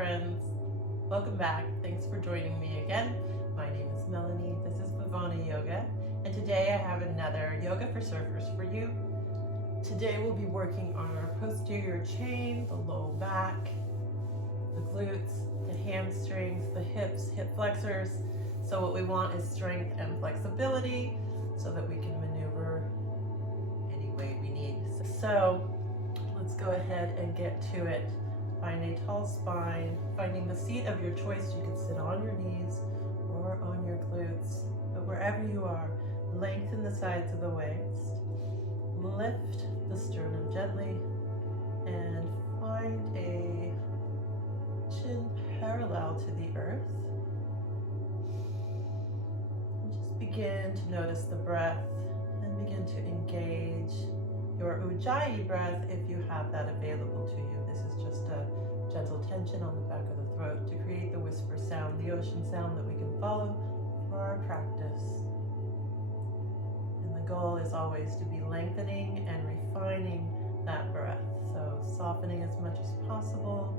friends. Welcome back. Thanks for joining me again. My name is Melanie. This is Bhavana Yoga, and today I have another Yoga for Surfers for you. Today we'll be working on our posterior chain, the low back, the glutes, the hamstrings, the hips, hip flexors. So what we want is strength and flexibility so that we can maneuver any way we need. So let's go ahead and get to it. Find a tall spine, finding the seat of your choice. You can sit on your knees or on your glutes, but wherever you are, lengthen the sides of the waist, lift the sternum gently, and find a chin parallel to the earth. And just begin to notice the breath and begin to engage your Ujjayi breath if you have that available to you. This is just a gentle tension on the back of the throat to create the whisper sound, the ocean sound that we can follow for our practice. And the goal is always to be lengthening and refining that breath. So softening as much as possible.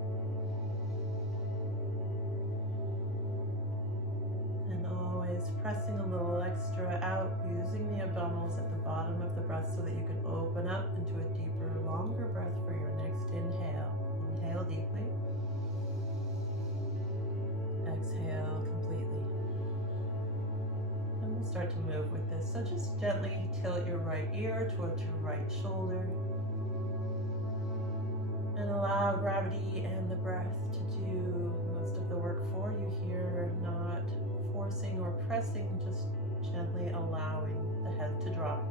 And always pressing a little extra out, using the abdominals at the bottom of the breath so that you can open up into a deeper, longer breath for your next inhale. Inhale deeply. Exhale completely. And we'll start to move with this. So just gently tilt your right ear towards your right shoulder. And allow gravity and the breath to do most of the work for you here, not forcing or pressing, just gently allowing the head to drop.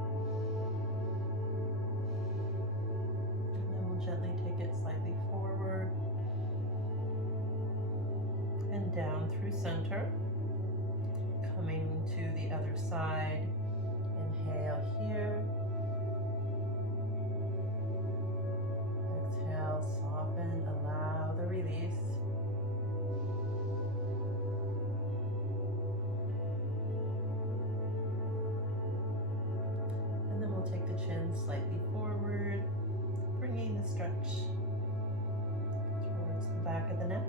And then we'll gently take it slightly forward and down through center. Coming to the other side. Inhale here. Exhale, soften, allow the release. Take the chin slightly forward, bringing the stretch towards the back of the neck.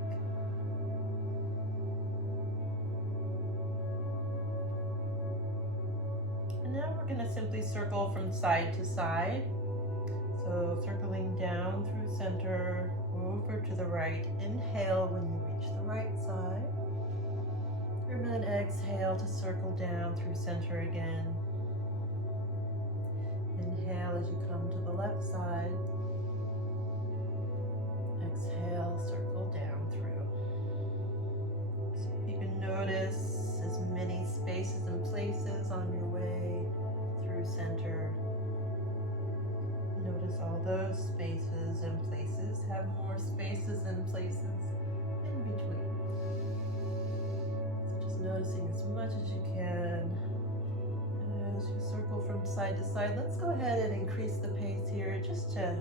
And now we're going to simply circle from side to side. So circling down through center, over to the right. Inhale when you reach the right side. And then exhale to circle down through center again. Inhale as you come to the left side. Exhale, circle down through. So you can notice as many spaces and places on your way through center. Notice all those spaces and places have more spaces and places in between. So just noticing as much as you can. As you circle from side to side, let's go ahead and increase the pace here just to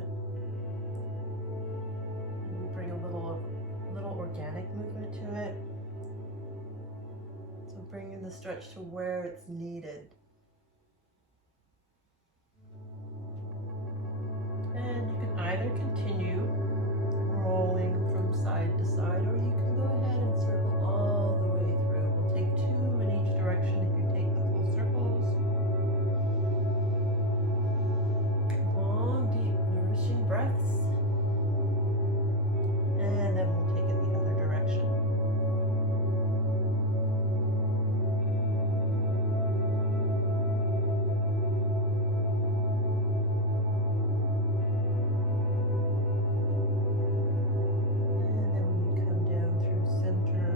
bring a little organic movement to it. So bringing the stretch to where it's needed. And you can either continue rolling from side to side, or you can go ahead and circle all the way through. We'll take 2 in each direction if you take the full circles. Breaths, and then we'll take it the other direction. And then when you come down through center,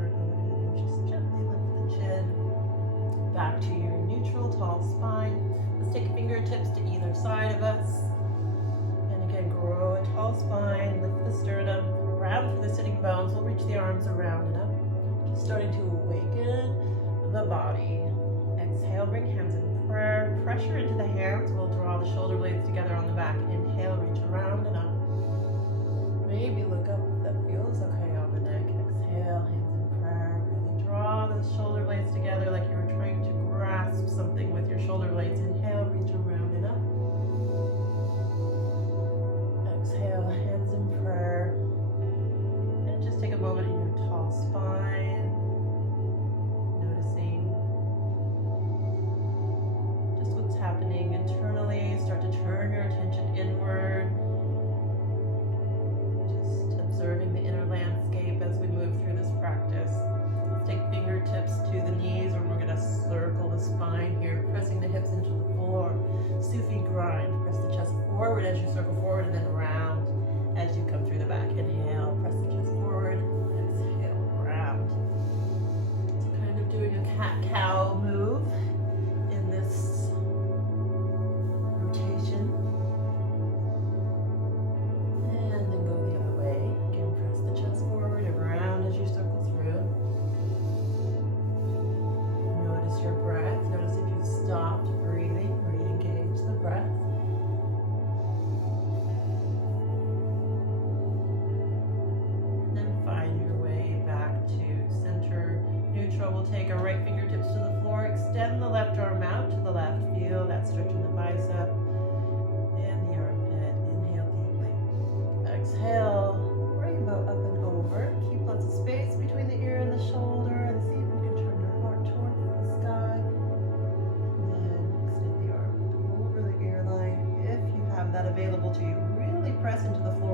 just gently lift the chin back to your neutral tall spine. Let's take fingertips to either side of us. Grow a tall spine, lift the sternum, round through the sitting bones. We'll reach the arms around and up. Just starting to awaken the body. Exhale, bring hands in prayer. Pressure into the hands. We'll draw the shoulder blades together on the back. Inhale, reach around and up. Maybe look up if that feels okay on the neck. Exhale, hands in prayer. Really draw those shoulder blades together like you were trying to grasp something with your shoulder blades. Inhale, reach around and up. Exhale, hands in prayer. And just take a moment in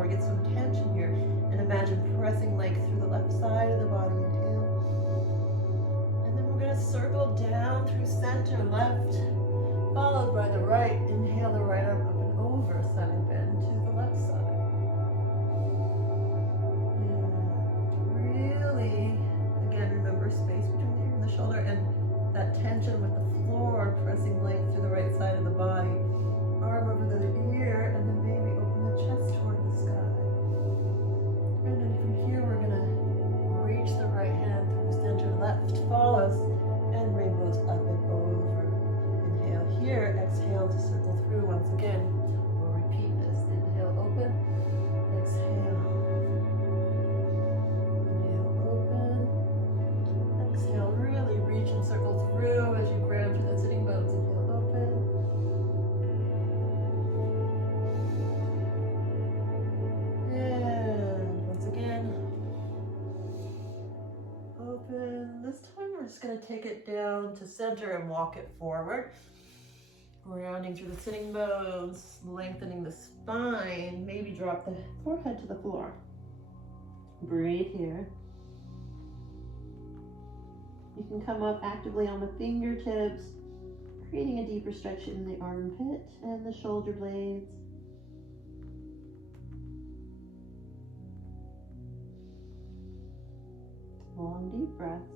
floor. Get some tension here. And imagine pressing leg through the left side of the body. Inhale. And then we're going to circle down through center, left, followed by the right. Inhale the right arm up and over, side bend to the left side. And really, again, remember space between the ear and the shoulder, and that tension with the floor, pressing leg through the right side of the body. Arm over the ear, and then maybe open the chest toward the sky. And then from here, we're going to reach the right hand through center, left, follows, and rainbows up and over. Inhale here, exhale to circle through once again. We'll repeat this. Inhale, open, exhale. Inhale, open, exhale. Really reach and circle through as you ground to the sitting bones. Inhale, open. And once again, open. This time we're just going to take it down to center and walk it forward. Rounding through the sitting bones, lengthening the spine, maybe drop the forehead to the floor. Breathe here. You can come up actively on the fingertips, creating a deeper stretch in the armpit and the shoulder blades. Long, deep breaths.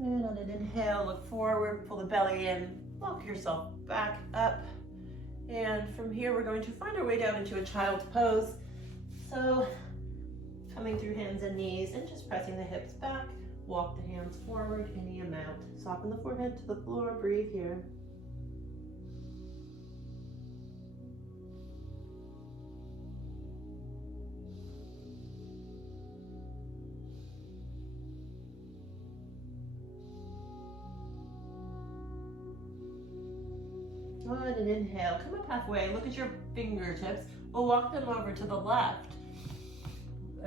And on an inhale, look forward, pull the belly in, walk yourself back up. And from here, we're going to find our way down into a child's pose. So coming through hands and knees and just pressing the hips back, walk the hands forward any amount. Soften the forehead to the floor, breathe here. On an inhale, come up halfway, look at your fingertips. We'll walk them over to the left.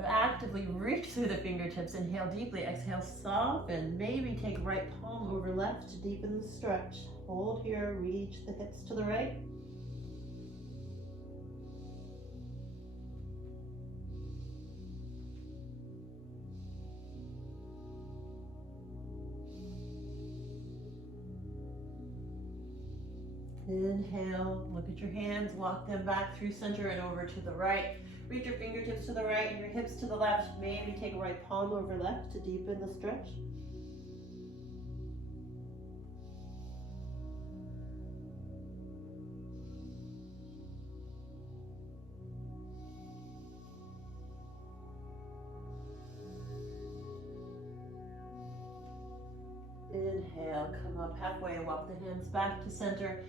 Actively reach through the fingertips, inhale deeply, exhale, soften. Maybe take right palm over left to deepen the stretch. Hold here, reach the hips to the right. Inhale, look at your hands, walk them back through center and over to the right. Reach your fingertips to the right and your hips to the left. Maybe take a right palm over left to deepen the stretch. Inhale, come up halfway, walk the hands back to center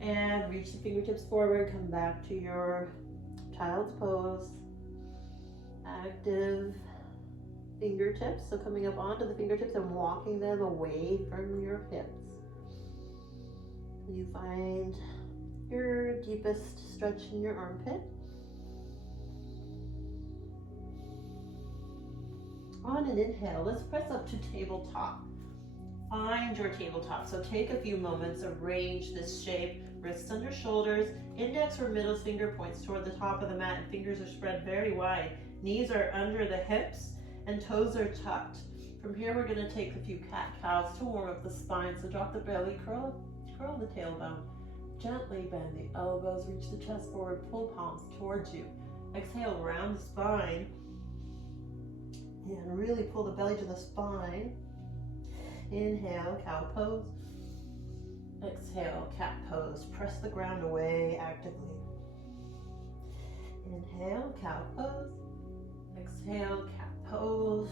and reach the fingertips forward. Come back to your child's pose. Active fingertips, so coming up onto the fingertips and walking them away from your hips. You find your deepest stretch in your armpit. On an inhale, let's press up to tabletop. Find your tabletop. So take a few moments, arrange this shape, wrists under shoulders, index or middle finger points toward the top of the mat, and fingers are spread very wide. Knees are under the hips and toes are tucked. From here, we're going to take a few cat-cows to warm up the spine. So drop the belly, curl the tailbone, gently bend the elbows, reach the chest forward, pull palms towards you. Exhale, round the spine, and really pull the belly to the spine. Inhale, cow pose. Exhale, cat pose. Press the ground away actively. Inhale, cow pose. Exhale, cat pose.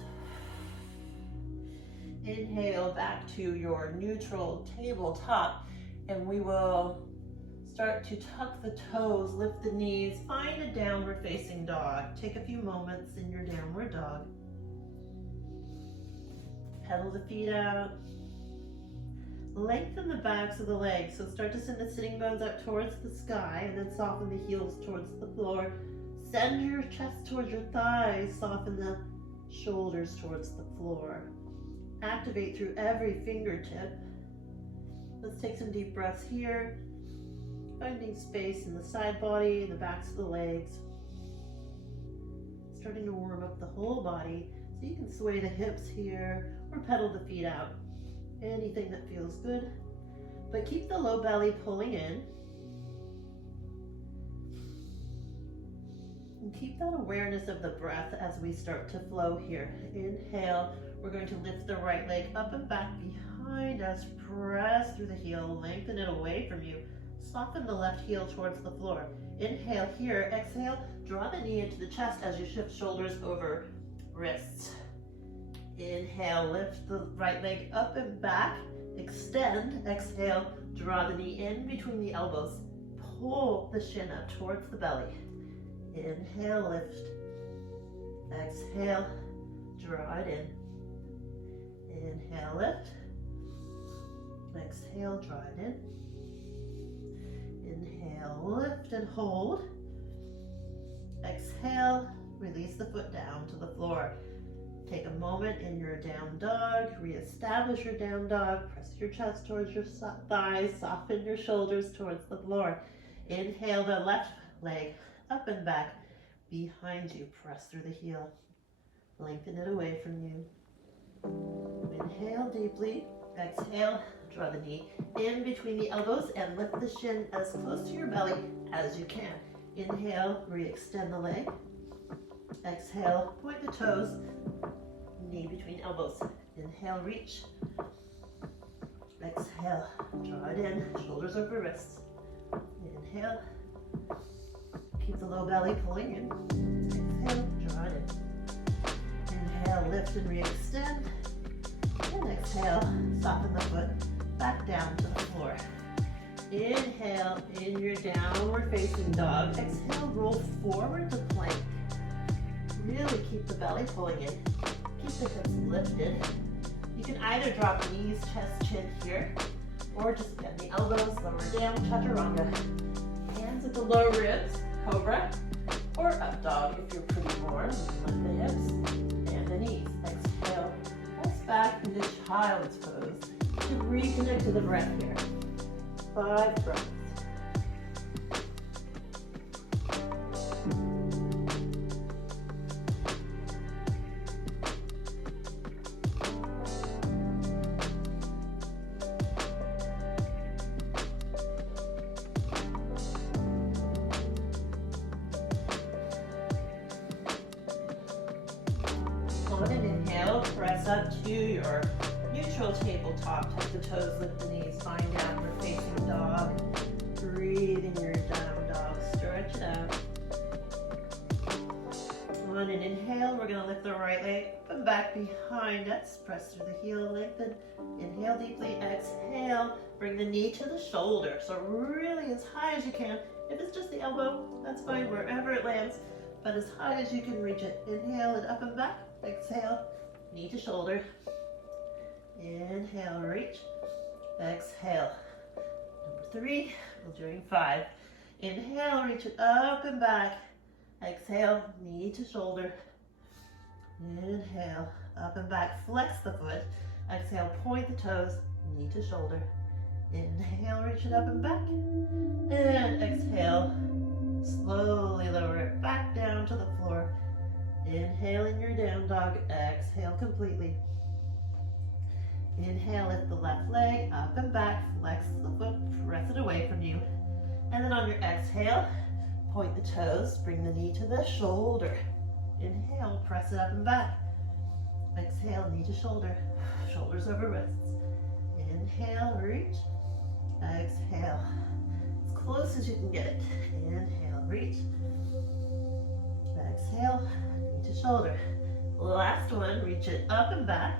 Inhale, back to your neutral tabletop, and we will start to tuck the toes, lift the knees, find a downward facing dog. Take a few moments in your downward dog. Pedal the feet out. Lengthen the backs of the legs. So start to send the sitting bones up towards the sky and then soften the heels towards the floor. Send your chest towards your thighs. Soften the shoulders towards the floor. Activate through every fingertip. Let's take some deep breaths here. Finding space in the side body, the backs of the legs. Starting to warm up the whole body, so you can sway the hips here or pedal the feet out. Anything that feels good. But keep the low belly pulling in. And keep that awareness of the breath as we start to flow here. Inhale, we're going to lift the right leg up and back behind us. Press through the heel, lengthen it away from you. Soften the left heel towards the floor. Inhale here, exhale, draw the knee into the chest as you shift shoulders over wrists. Inhale, lift the right leg up and back, extend, exhale, draw the knee in between the elbows. Pull the shin up towards the belly. Inhale, lift, exhale, draw it in. Inhale, lift, exhale, draw it in. Inhale, lift and hold. Exhale, release the foot down to the floor. Take a moment in your down dog, reestablish your down dog, press your chest towards your thighs, soften your shoulders towards the floor. Inhale the left leg up and back behind you, press through the heel, lengthen it away from you. Inhale deeply, exhale, draw the knee in between the elbows and lift the shin as close to your belly as you can. Inhale, re-extend the leg. Exhale, point the toes, knee between elbows. Inhale, reach. Exhale, draw it in, shoulders over wrists. Inhale, keep the low belly pulling in. Exhale, draw it in. Inhale, lift and re-extend. And exhale, soften the foot back down to the floor. Inhale in your downward facing dog. Exhale, roll forward to plank. Really keep the belly pulling in. Keep the hips lifted. You can either drop knees, chest, chin here, or just bend the elbows, lower down, chaturanga. Hands at the low ribs, cobra, or up dog if you're pretty warm. Lift the hips and the knees. Exhale, press back into child's pose to reconnect to the breath here. 5 breaths. On an inhale, press up to your neutral tabletop. Tuck the toes, lift the knees, find downward facing dog. Breathe in your down dog, stretch it out. On an inhale, we're going to lift the right leg up and back behind us. Press through the heel, lengthen. Inhale deeply, exhale. Bring the knee to the shoulder. So really as high as you can. If it's just the elbow, that's fine, wherever it lands. But as high as you can reach it. Inhale it up and back. Exhale, knee to shoulder. Inhale, reach. Exhale. Number 3, we're doing 5. Inhale, reach it up and back. Exhale, knee to shoulder. Inhale, up and back, flex the foot. Exhale, point the toes, knee to shoulder. Inhale, reach it up and back. And exhale, slowly lower it back down to the floor. Inhale in your down dog, exhale completely. Inhale, lift the left leg up and back, flex the foot, press it away from you. And then on your exhale, point the toes, bring the knee to the shoulder. Inhale, press it up and back. Exhale, knee to shoulder, shoulders over wrists. Inhale, reach. Exhale, as close as you can get it. Inhale, reach. Exhale, knee to shoulder. Last one, reach it up and back.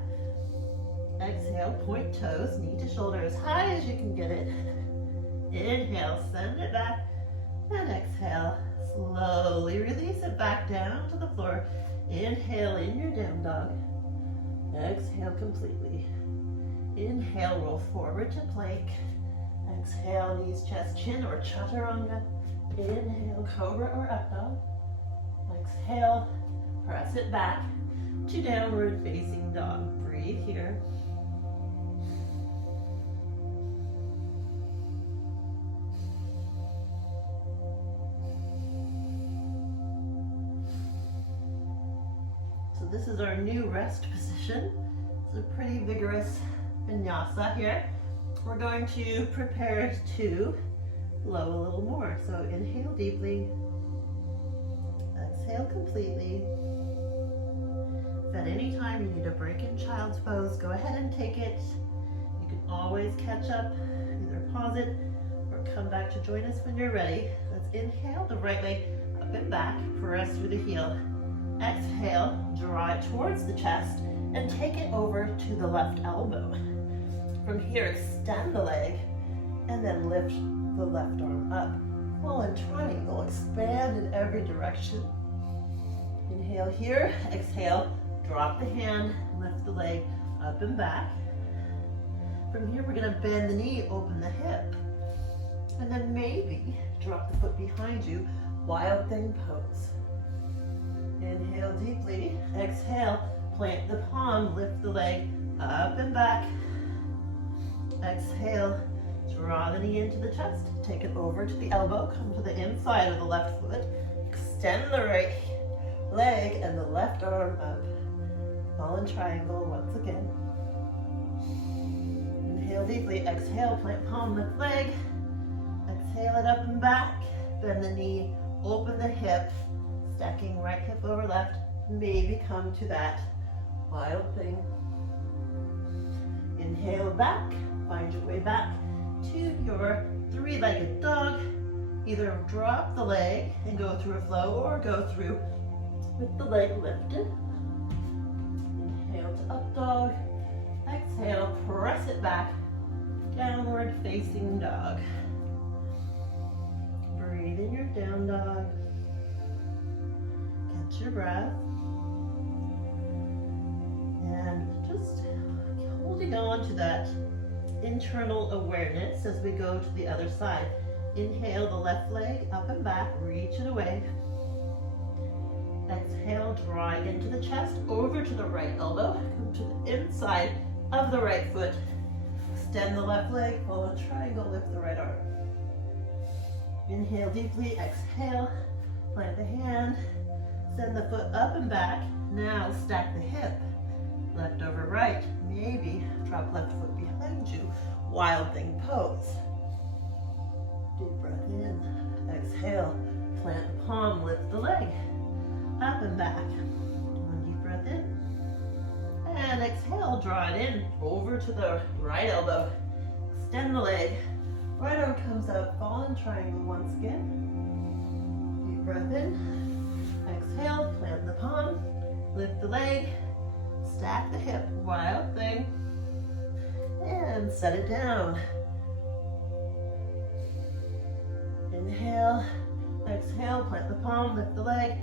Exhale, point toes, knee to shoulder as high as you can get it. Inhale, send it back. And exhale, slowly release it back down to the floor. Inhale in your down dog. Exhale completely. Inhale, roll forward to plank. Exhale, knees, chest, chin, or chaturanga. Inhale, cobra or up dog. Exhale, press it back to downward facing dog. Breathe here. So this is our new rest position. It's a pretty vigorous vinyasa here. We're going to prepare to flow a little more. So inhale deeply, exhale completely. If at any time you need a break in child's pose, go ahead and take it. You can always catch up, either pause it or come back to join us when you're ready. Let's inhale the right leg up and back, press through the heel. Exhale, draw it towards the chest and take it over to the left elbow. From here, extend the leg and then lift the left arm up. Fall in triangle, expand in every direction. Inhale here, exhale, drop the hand, lift the leg up and back. From here, we're gonna bend the knee, open the hip, and then maybe drop the foot behind you, wild thing pose. Inhale deeply, exhale, plant the palm, lift the leg up and back. Exhale, draw the knee into the chest, take it over to the elbow, come to the inside of the left foot, extend the right leg and the left arm up. Fall in triangle once again. Inhale deeply, exhale, plant palm, lift leg. Exhale it up and back, bend the knee, open the hip, stacking right hip over left, maybe come to that wild thing. Inhale back, find your way back to your three-legged dog. Either drop the leg and go through a flow or go through with the leg lifted. Inhale to up dog. Exhale, press it back. Downward facing dog. Breathe in your down dog. Catch your breath. And just holding on to that internal awareness as we go to the other side. Inhale the left leg up and back, reach it away. Exhale, draw it into the chest, over to the right elbow, come to the inside of the right foot. Extend the left leg, follow a triangle, lift the right arm. Inhale deeply, exhale, plant the hand, send the foot up and back. Now stack the hip, left over right, maybe drop left foot behind you, wild thing pose. Deep breath in, exhale, plant the palm, lift the leg, up and back. One deep breath in. And exhale, draw it in, over to the right elbow. Extend the leg, right arm comes out, fall in triangle once again. Deep breath in, exhale, plant the palm, lift the leg, stack the hip, wild thing, and set it down. Inhale, exhale, plant the palm, lift the leg.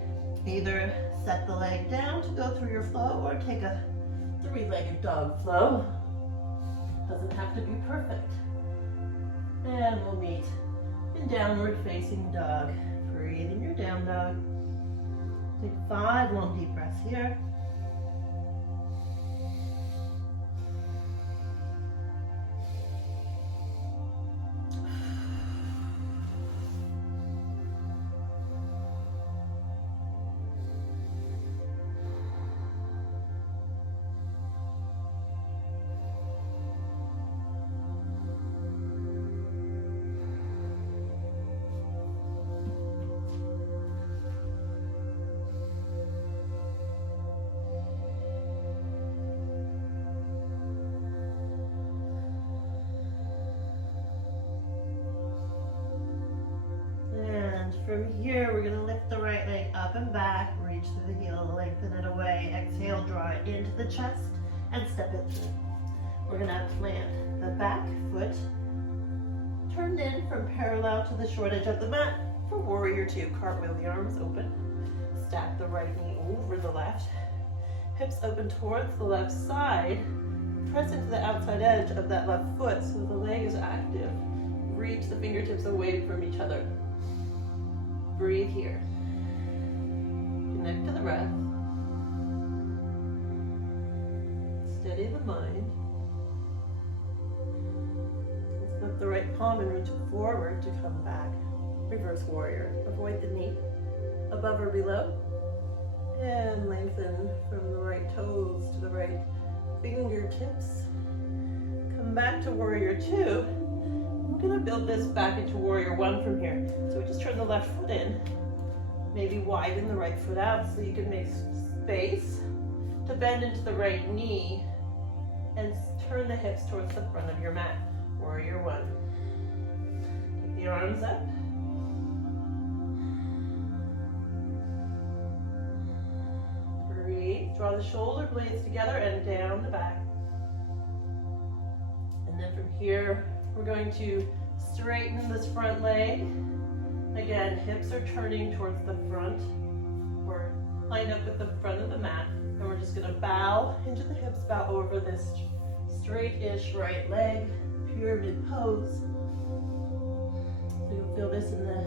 Either set the leg down to go through your flow or take a three-legged dog flow. Doesn't have to be perfect. And we'll meet in downward facing dog. Breathe in your down dog. Take 5 long deep breaths here. From here, we're going to lift the right leg up and back, reach through the heel, lengthen it away. Exhale, draw it into the chest and step it through. We're going to plant the back foot turned in from parallel to the short edge of the mat for warrior 2. Cartwheel the arms open. Stack the right knee over the left. Hips open towards the left side. Press into the outside edge of that left foot so the leg is active. Reach the fingertips away from each other. Breathe here. Connect to the breath. Steady the mind. Let's lift the right palm and reach it forward to come back. Reverse warrior. Avoid the knee above or below. And lengthen from the right toes to the right fingertips. Come back to warrior two. We're gonna build this back into warrior one from here. So we just turn the left foot in, maybe widen the right foot out so you can make space to bend into the right knee and turn the hips towards the front of your mat. Warrior one. Take the arms up. Breathe. Draw the shoulder blades together and down the back. And then from here, we're going to straighten this front leg. Again, hips are turning towards the front. We're lined up with the front of the mat. And we're just gonna bow into the hips, bow over this straight-ish right leg, pyramid pose. So you'll feel this in the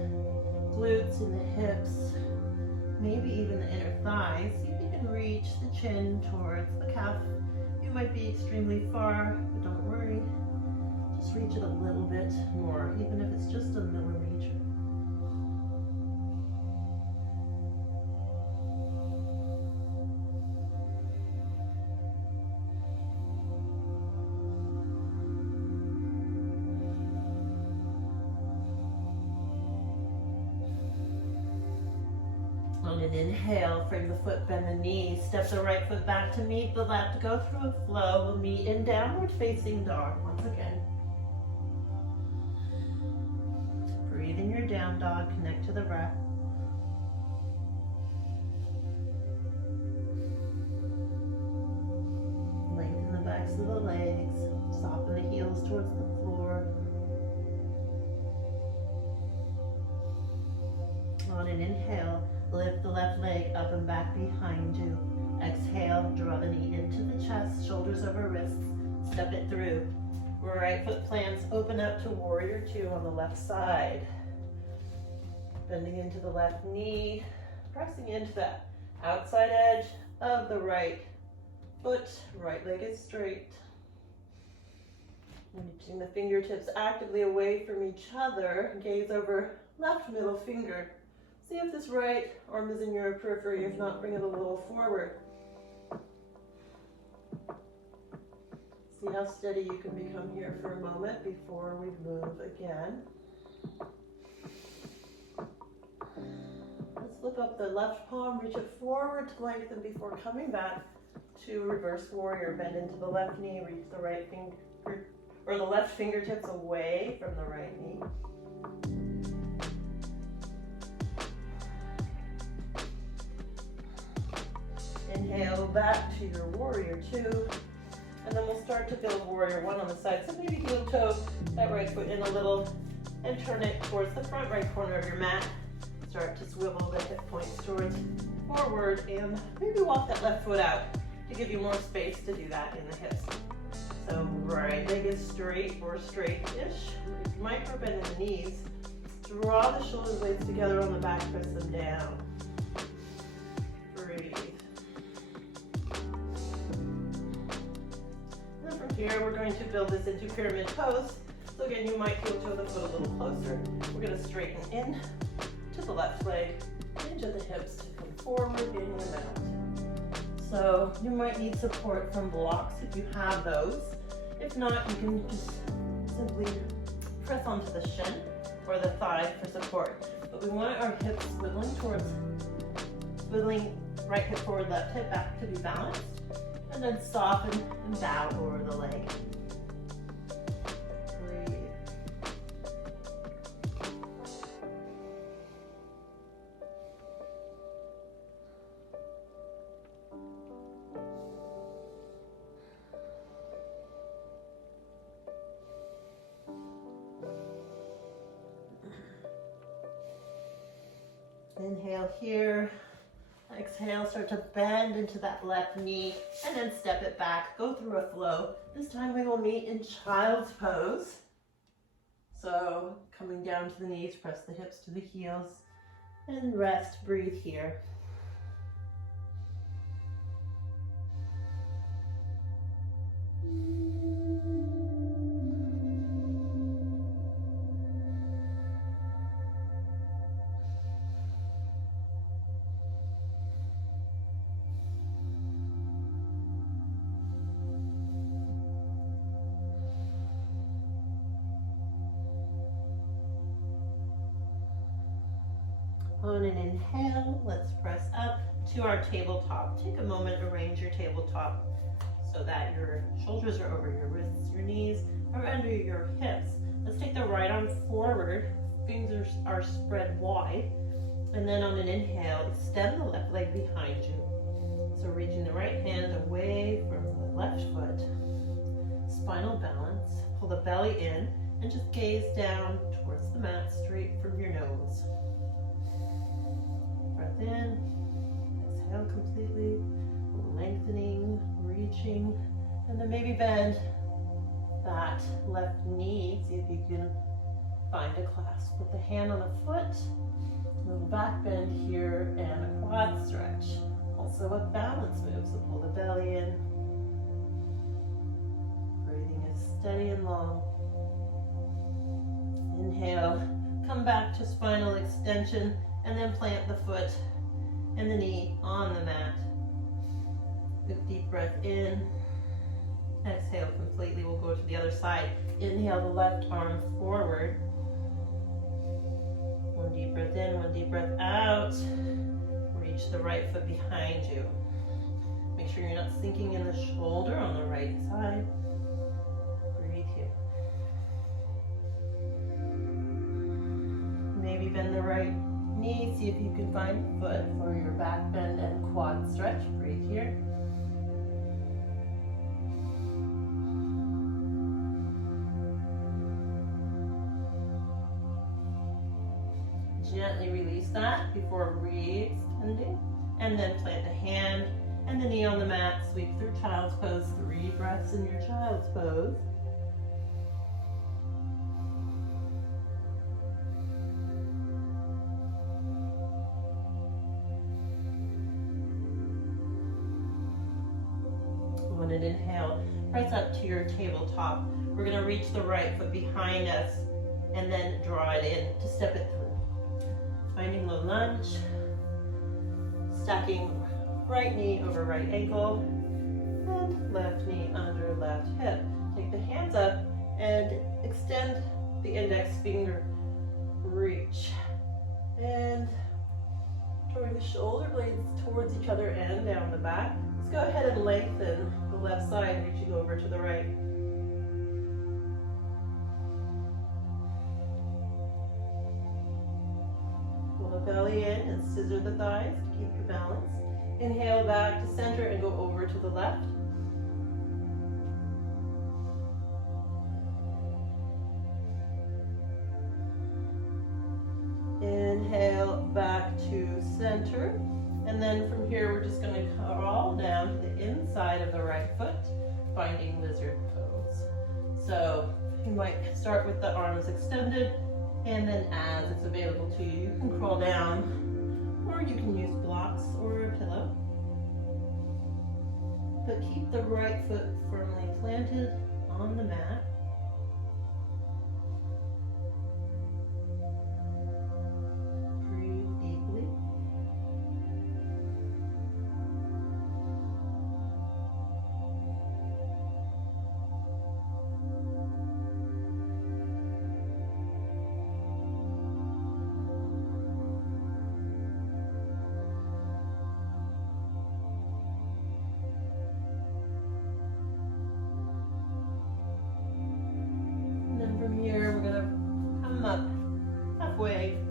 glutes, in the hips, maybe even the inner thighs. See if you can reach the chin towards the calf. You might be extremely far, but don't worry. Just reach it a little bit more, even if it's just a millimeter. On an inhale, frame the foot, bend the knees, step the right foot back to meet the left, go through a flow. We'll meet in downward facing dog once again. Breathe in your down dog, connect to the breath. Lengthen the backs of the legs, soften the heels towards the floor. On an inhale, lift the left leg up and back behind you. Exhale, draw the knee into the chest, shoulders over wrists, step it through. Right foot plants, open up to warrior two on the left side. Bending into the left knee, pressing into that outside edge of the right foot. Right leg is straight. Reaching the fingertips actively away from each other. Gaze over left middle finger. See if this right arm is in your periphery. If not, bring it a little forward. See how steady you can become here for a moment before we move again. Let's flip up the left palm, reach it forward to lengthen before coming back to reverse warrior. Bend into the left knee, reach the right finger, or the left fingertips away from the right knee. Inhale back to your warrior two. And then we'll start to build warrior one on the side. So maybe heel toe that right foot in a little and turn it towards the front right corner of your mat. Start to swivel the hip points towards forward and maybe walk that left foot out to give you more space to do that in the hips. So right leg is straight or straight-ish. Micro bend in the knees. Draw the shoulder blades together on the back, press them down. Breathe. Here we're going to build this into pyramid pose. So again, you might heel toe the foot a little closer. We're going to straighten in to the left leg, into the hips to come forward, in and out. So you might need support from blocks if you have those. If not, you can just simply press onto the shin or the thigh for support. But we want our hips swiveling right hip forward, left hip back to be balanced. And then soften and bow over the leg. Breathe. Inhale here. Exhale, start to bend into that left knee and then step it back. Go through a flow. This time we will meet in child's pose. So coming down to the knees, press the hips to the heels and rest, breathe here. On an inhale, let's press up to our tabletop. Take a moment, arrange your tabletop so that your shoulders are over your wrists, your knees are under your hips. Let's take the right arm forward, fingers are spread wide, and then on an inhale, extend the left leg behind you. So reaching the right hand away from the left foot. Spinal balance, pull the belly in, and just gaze down towards the mat straight from your nose. Breath in, exhale completely, lengthening, reaching, and then maybe bend that left knee. See if you can find a clasp. Put the hand on the foot, a little back bend here, and a quad stretch. Also a balance move, so pull the belly in. Breathing is steady and long. Inhale, come back to spinal extension, and then plant the foot and the knee on the mat. Good deep breath in. Exhale completely. We'll go to the other side. Inhale the left arm forward. One deep breath in, one deep breath out. Reach the right foot behind you. Make sure you're not sinking in the shoulder on the right side. Breathe here. Maybe bend the right knee. See if you can find a foot for your back bend and quad stretch. Breathe here. Gently release that before re-extending, and then plant the hand and the knee on the mat. Sweep through child's pose. 3 breaths in your child's pose. On an inhale, press up to your tabletop. We're going to reach the right foot behind us and then draw it in to step it through. Finding low lunge, stacking right knee over right ankle, and left knee under left hip. Take the hands up and extend the index finger, reach. And drawing the shoulder blades towards each other and down the back. Let's go ahead and lengthen the left side, reaching over to the right. Belly in and scissor the thighs to keep your balance. Inhale back to center and go over to the left. Inhale back to center. And then from here we're just going to crawl down to the inside of the right foot, finding lizard pose. So you might start with the arms extended, and then as it's available to you, you can crawl down, or you can use blocks or a pillow. But keep the right foot firmly planted on the mat. Breathe deeply.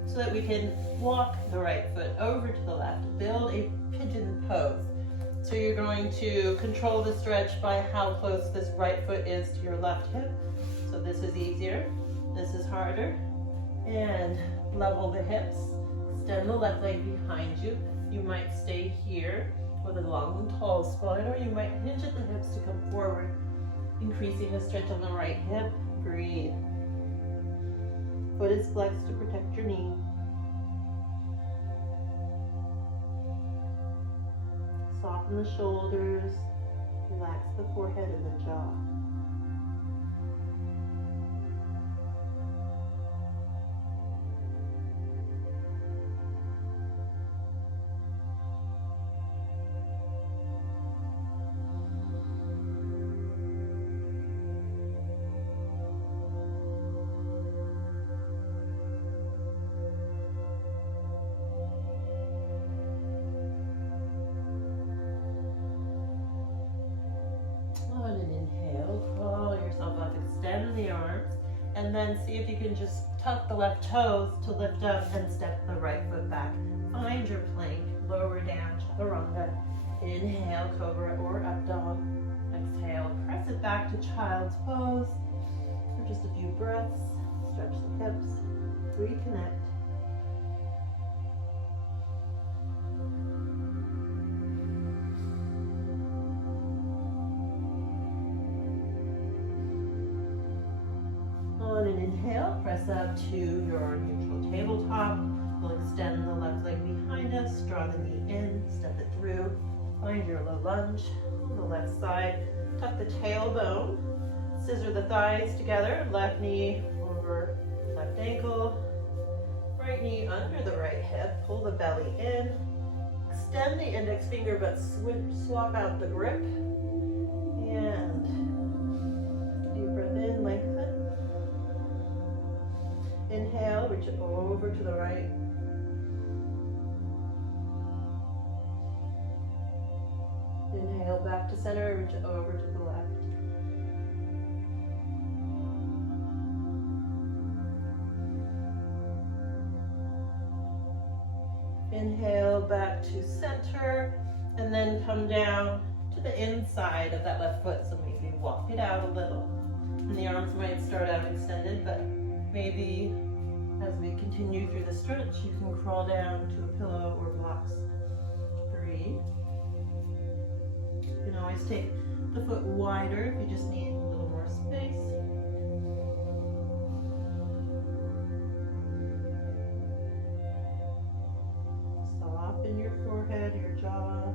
So that we can walk the right foot over to the left. Build a pigeon pose. So you're going to control the stretch by how close this right foot is to your left hip. So this is easier, this is harder. And level the hips. Extend the left leg behind you. You might stay here with a long and tall spine, or you might hinge at the hips to come forward, increasing the stretch on the right hip. Breathe. Foot is flexed to protect your knee. Soften the shoulders, relax the forehead and the jaw. the arms, and then see if you can just tuck the left toes to lift up and step the right foot back. Find your plank, lower down, chaturanga. Inhale, cobra or up dog. Exhale, press it back to child's pose for just a few breaths. Stretch the hips, reconnect. On an inhale, press up to your neutral tabletop. We'll extend the left leg behind us, draw the knee in, step it through. Find your low lunge on the left side. Tuck the tailbone, scissor the thighs together, left knee over left ankle, right knee under the right hip, pull the belly in, extend the index finger but swap out the grip, and deep breath in, lengthen. Inhale, reach it over to the right. Inhale back to center, reach it over to the left. Inhale back to center, and then come down to the inside of that left foot. So maybe walk it out a little. And the arms might start out extended, but maybe as we continue through the stretch, you can crawl down to a pillow or blocks. Breathe. You can always take the foot wider if you just need a little more space. Soften your forehead, your jaw.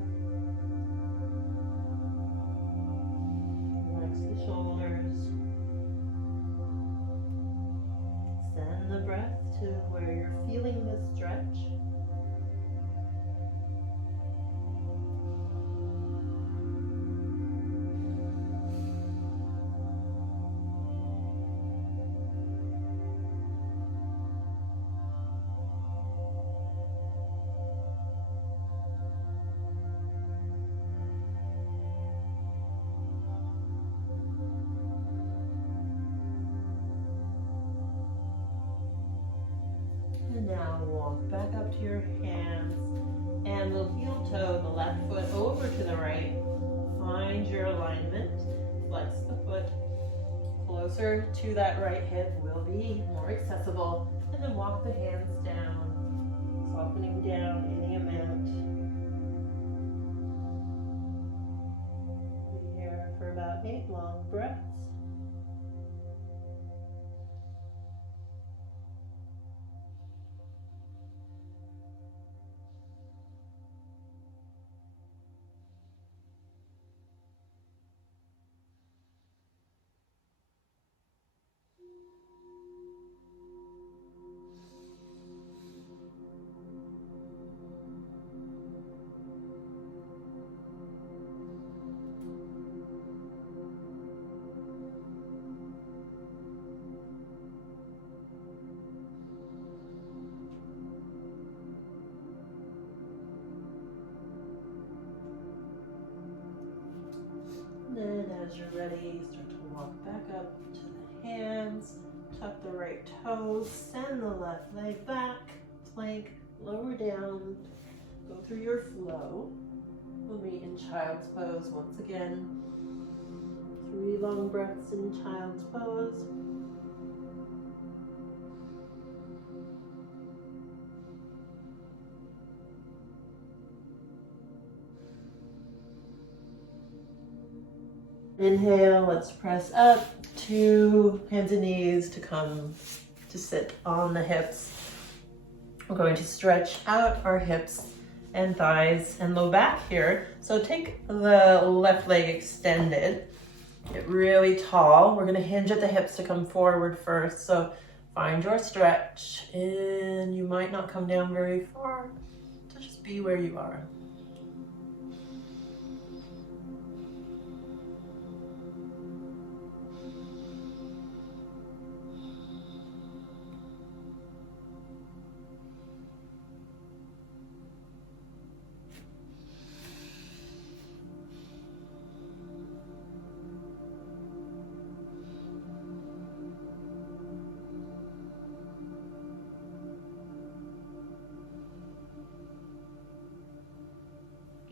Relax the shoulders. Send the breath to where you're feeling the stretch. Now walk back up to your hands, and we'll heel toe the left foot over to the right. Find your alignment, flex the foot closer to that right hip, will be more accessible, and then walk the hands down, softening down any amount. Be here for about 8 long breaths. Then as you're ready, start to walk back up to the hands, tuck the right toes, send the left leg back, plank, lower down, go through your flow. We'll be in child's pose once again. 3 long breaths in child's pose. Inhale, let's press up to hands and knees to come to sit on the hips. We're going to stretch out our hips and thighs and low back here. So take the left leg extended, get really tall. We're gonna hinge at the hips to come forward first. So find your stretch, and you might not come down very far, so just be where you are.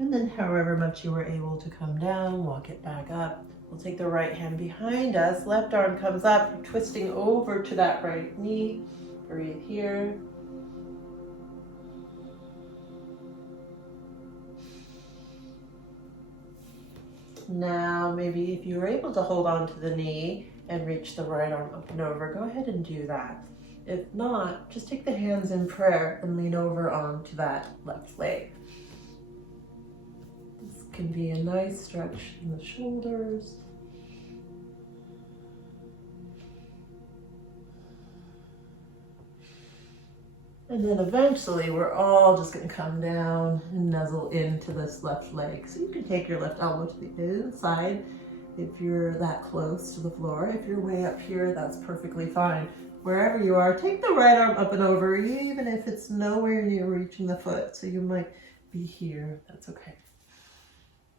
And then however much you were able to come down, walk it back up. We'll take the right hand behind us, left arm comes up, twisting over to that right knee. Breathe here. Now, maybe if you're able to hold on to the knee and reach the right arm up and over, go ahead and do that. If not, just take the hands in prayer and lean over onto that left leg. This can be a nice stretch in the shoulders. And then eventually we're all just going to come down and nuzzle into this left leg. So you can take your left elbow to the inside if you're that close to the floor. If you're way up here, that's perfectly fine. Wherever you are, take the right arm up and over, even if it's nowhere near reaching the foot. So you might be here, that's okay.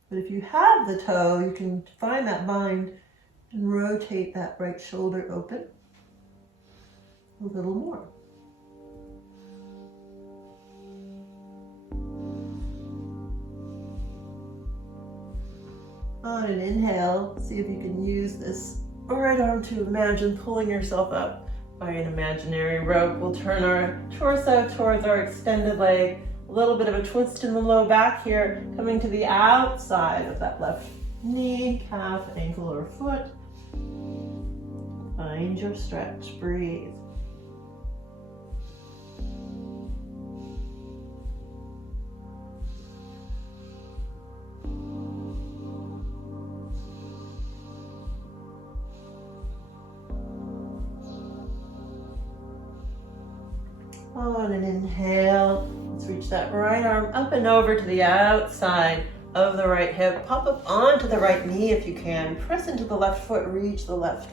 But if you have the toe, you can find that bind and rotate that right shoulder open a little more. On an inhale, see if you can use this right arm to imagine pulling yourself up by an imaginary rope. We'll turn our torso towards our extended leg. A little bit of a twist in the low back here, coming to the outside of that left knee, calf, ankle, or foot. Find your stretch, breathe. On an inhale, let's reach that right arm up and over to the outside of the right hip. Pop up onto the right knee if you can. Press into the left foot, reach the left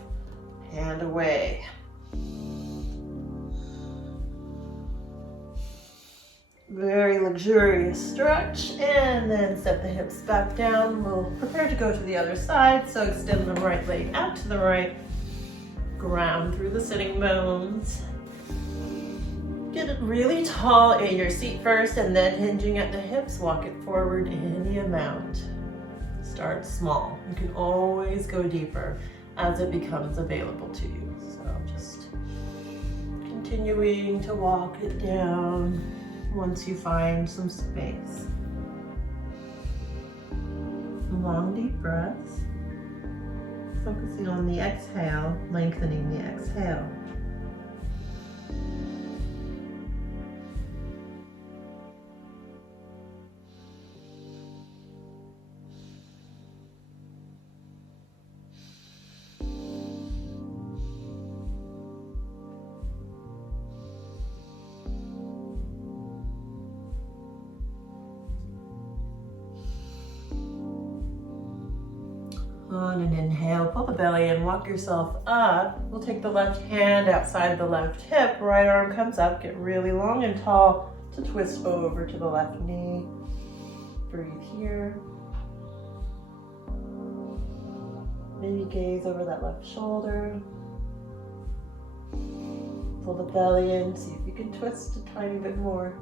hand away. Very luxurious stretch, and then set the hips back down. We'll prepare to go to the other side, so extend the right leg out to the right, ground through the sitting bones. Get it really tall in your seat first, and then hinging at the hips, walk it forward any amount. Start small. You can always go deeper as it becomes available to you. So just continuing to walk it down once you find some space. Long deep breaths. Focusing on the exhale, lengthening the exhale. On an inhale, pull the belly and walk yourself up. We'll take the left hand outside of the left hip, right arm comes up, get really long and tall to twist over to the left knee. Breathe here. Maybe gaze over that left shoulder. Pull the belly in, see if you can twist a tiny bit more.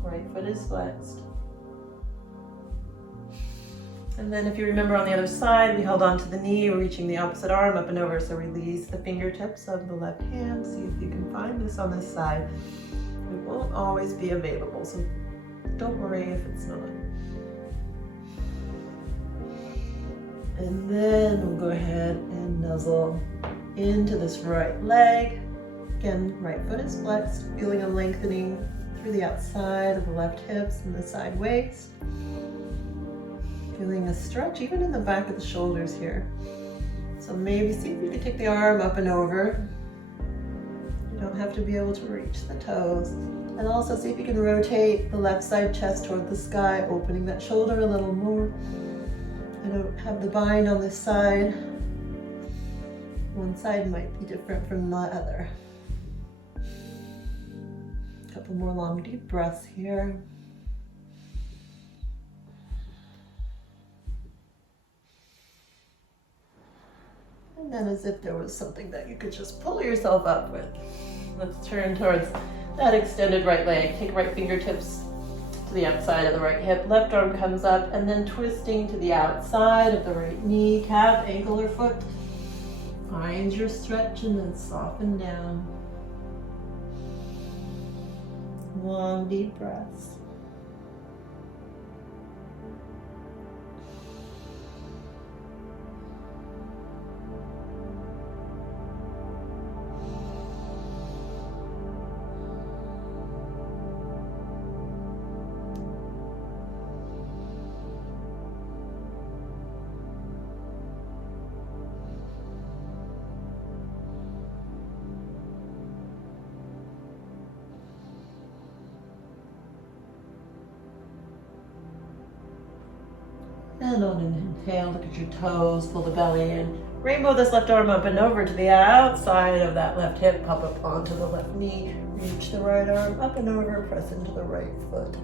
Right foot is flexed. And then if you remember on the other side, we held on to the knee, reaching the opposite arm up and over. So release the fingertips of the left hand. See if you can find this on this side. It won't always be available, so don't worry if it's not. And then we'll go ahead and nuzzle into this right leg. Again, right foot is flexed, feeling a lengthening through the outside of the left hips and the side waist. Feeling a stretch even in the back of the shoulders here. So maybe see if you can take the arm up and over. You don't have to be able to reach the toes. And also see if you can rotate the left side chest toward the sky, opening that shoulder a little more. I don't have the bind on this side. One side might be different from the other. A couple more long deep breaths here. And then as if there was something that you could just pull yourself up with. Let's turn towards that extended right leg. Take right fingertips to the outside of the right hip. Left arm comes up and then twisting to the outside of the right knee, calf, ankle, or foot. Find your stretch and then soften down. Long, deep breaths. And on an inhale, look at your toes, pull the belly in. Rainbow this left arm up and over to the outside of that left hip, pop up onto the left knee, reach the right arm up and over, press into the right foot.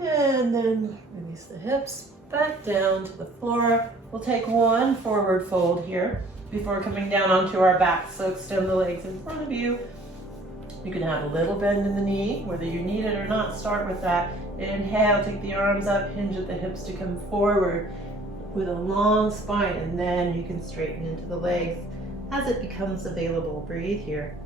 And then release the hips, back down to the floor. We'll take one forward fold here before coming down onto our back. So extend the legs in front of you. You can have a little bend in the knee, whether you need it or not, start with that. Inhale, take the arms up, hinge at the hips to come forward with a long spine, and then you can straighten into the legs as it becomes available. Breathe here.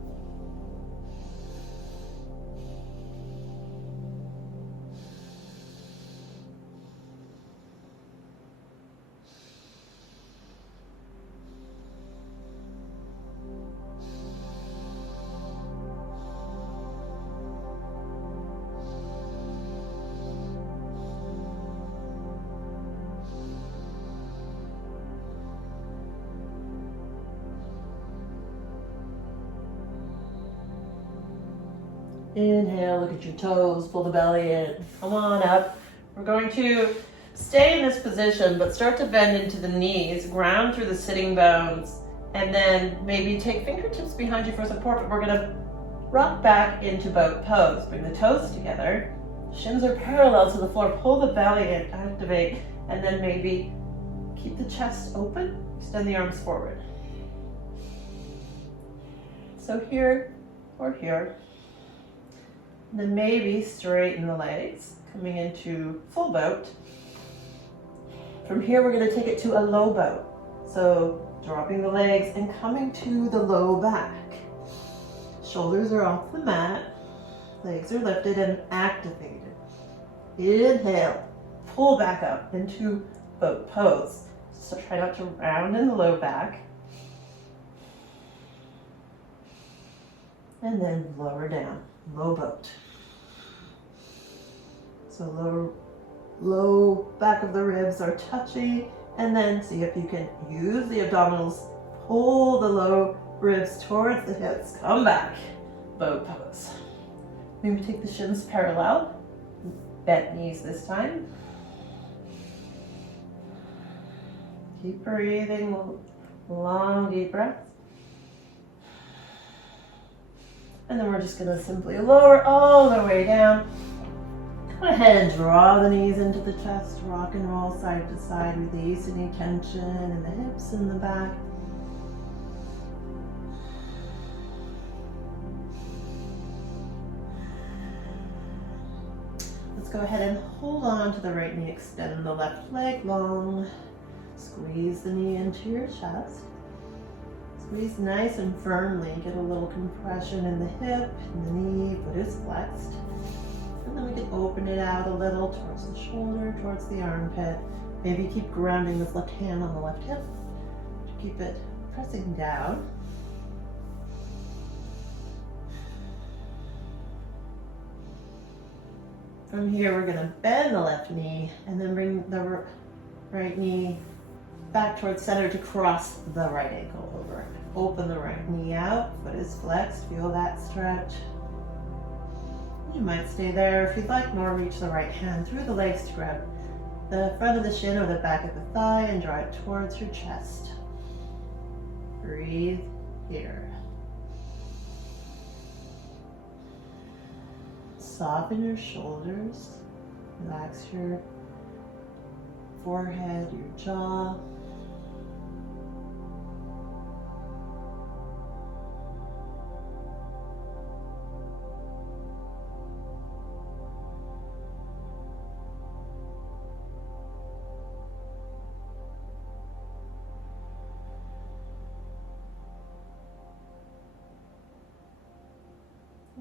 Inhale, look at your toes, pull the belly in. Come on up. We're going to stay in this position, but start to bend into the knees, ground through the sitting bones, and then maybe take fingertips behind you for support, but we're gonna rock back into boat pose. Bring the toes together. Shins are parallel to the floor. Pull the belly in, activate, and then maybe keep the chest open. Extend the arms forward. So here or here. And then maybe straighten the legs, coming into full boat. From here, we're going to take it to a low boat. So dropping the legs and coming to the low back. Shoulders are off the mat. Legs are lifted and activated. Inhale, pull back up into boat pose. So try not to round in the low back. And then lower down, low boat. So low back of the ribs are touching, and then see if you can use the abdominals, pull the low ribs towards the hips, come back, boat pose. Maybe take the shins parallel, bent knees this time. Keep breathing, long deep breaths. And then we're just gonna simply lower all the way down. Go ahead and draw the knees into the chest, rock and roll side to side, release any tension in the hips and the back. Let's go ahead and hold on to the right knee, extend the left leg long, squeeze the knee into your chest. Squeeze nice and firmly, get a little compression in the hip, in the knee, foot is flexed. And then we can open it out a little towards the shoulder, towards the armpit. Maybe keep grounding this left hand on the left hip to keep it pressing down. From here, we're gonna bend the left knee and then bring the right knee back towards center to cross the right ankle over. Open the right knee out, foot is flexed, feel that stretch. You might stay there. If you'd like more, reach the right hand through the legs to grab the front of the shin or the back of the thigh and draw it towards your chest. Breathe here. Soften your shoulders. Relax your forehead, your jaw.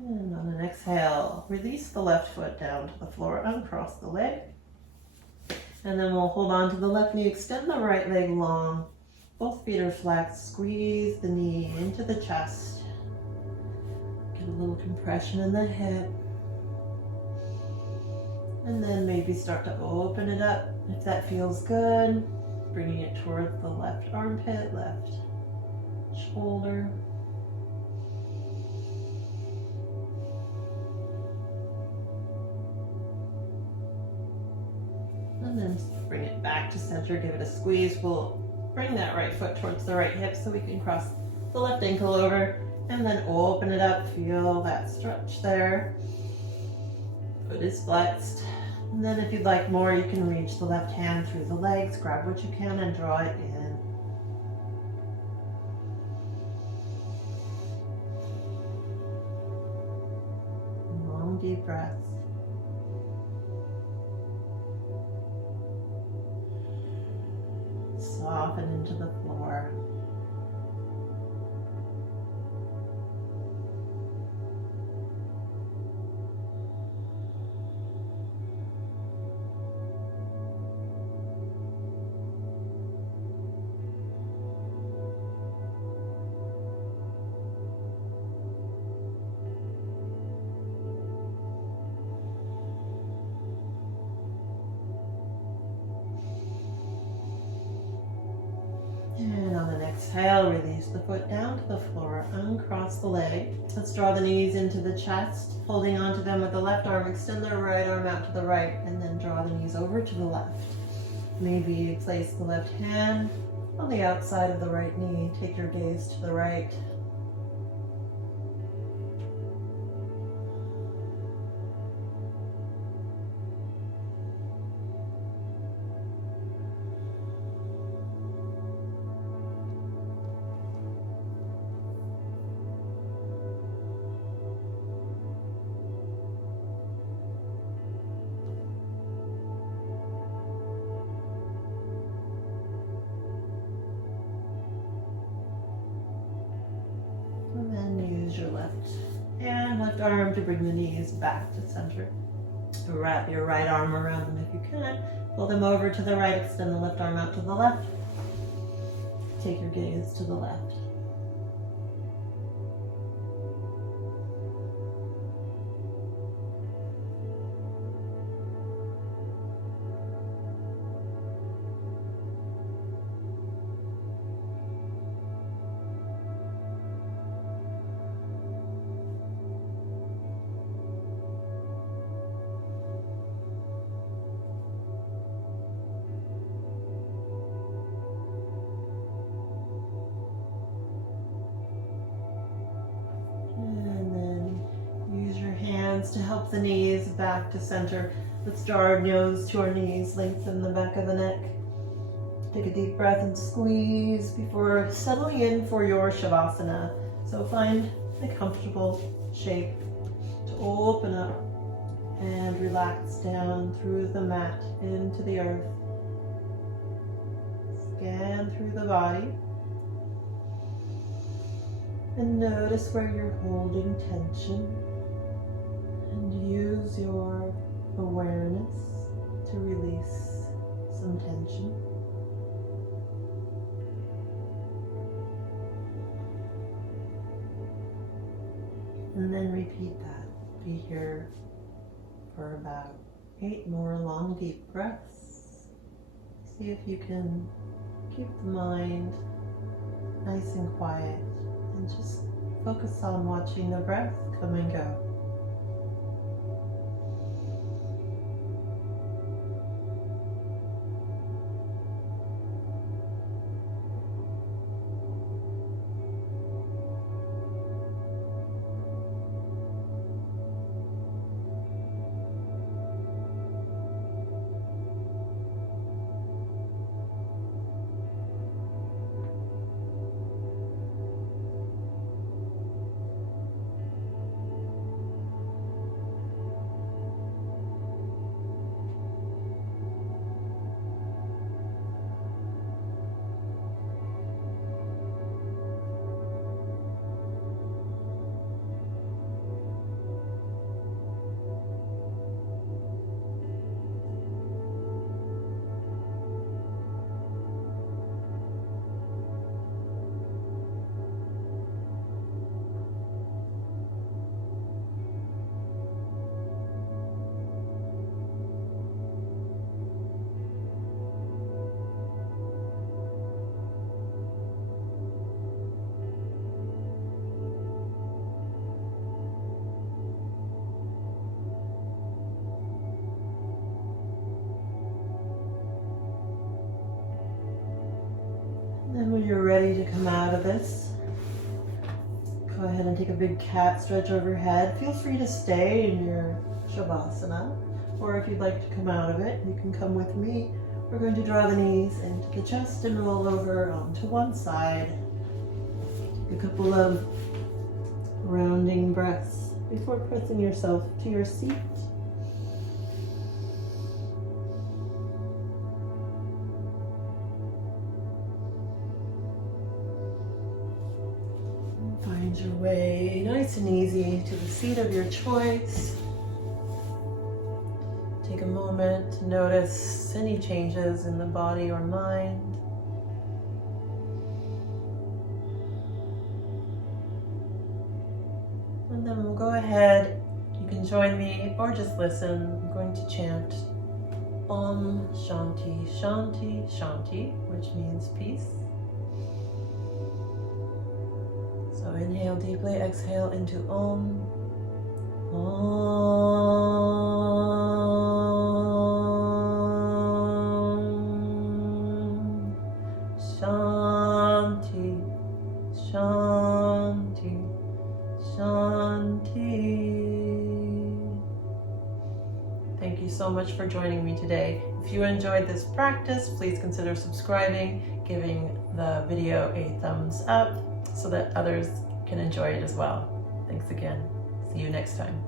And on an exhale, release the left foot down to the floor, uncross the leg. And then we'll hold on to the left knee, extend the right leg long. Both feet are flexed, squeeze the knee into the chest. Get a little compression in the hip. And then maybe start to open it up if that feels good. Bringing it towards the left armpit, left shoulder. And then bring it back to center, give it a squeeze. We'll bring that right foot towards the right hip so we can cross the left ankle over and then open it up. Feel that stretch there. Foot is flexed. And then if you'd like more, you can reach the left hand through the legs, grab what you can and draw it in. Long, deep breaths. Soften into the floor. And on the exhale, release the foot down to the floor, uncross the leg. Let's draw the knees into the chest, holding onto them with the left arm, extend the right arm out to the right, and then draw the knees over to the left. Maybe place the left hand on the outside of the right knee, take your gaze to the right. And then use your left hand, left arm to bring the knees back to center. Wrap your right arm around them if you can. Pull them over to the right, extend the left arm out to the left. Take your gaze to the left. To help the knees back to center. Let's draw our nose to our knees, lengthen the back of the neck. Take a deep breath and squeeze before settling in for your Shavasana. So find a comfortable shape to open up and relax down through the mat into the earth. Scan through the body and notice where you're holding tension. And use your awareness to release some tension. And then repeat that. Be here for about 8 more long, deep breaths. See if you can keep the mind nice and quiet and just focus on watching the breath come and go. ready to come out of this, go ahead and take a big cat stretch overhead. Feel free to stay in your Shavasana, or if you'd like to come out of it, you can come with me. We're going to draw the knees into the chest and roll over onto one side. Take a couple of rounding breaths before pressing yourself to your seat. Find your way nice and easy to the seat of your choice. Take a moment to notice any changes in the body or mind. And then we'll go ahead. You can join me or just listen. I'm going to chant Om Shanti Shanti Shanti, which means peace. So inhale deeply, exhale into Om. Om Shanti Shanti Shanti. Thank you so much for joining me today. If you enjoyed this practice, please consider subscribing, giving the video a thumbs up so that others can enjoy it as well. Thanks again. See you next time.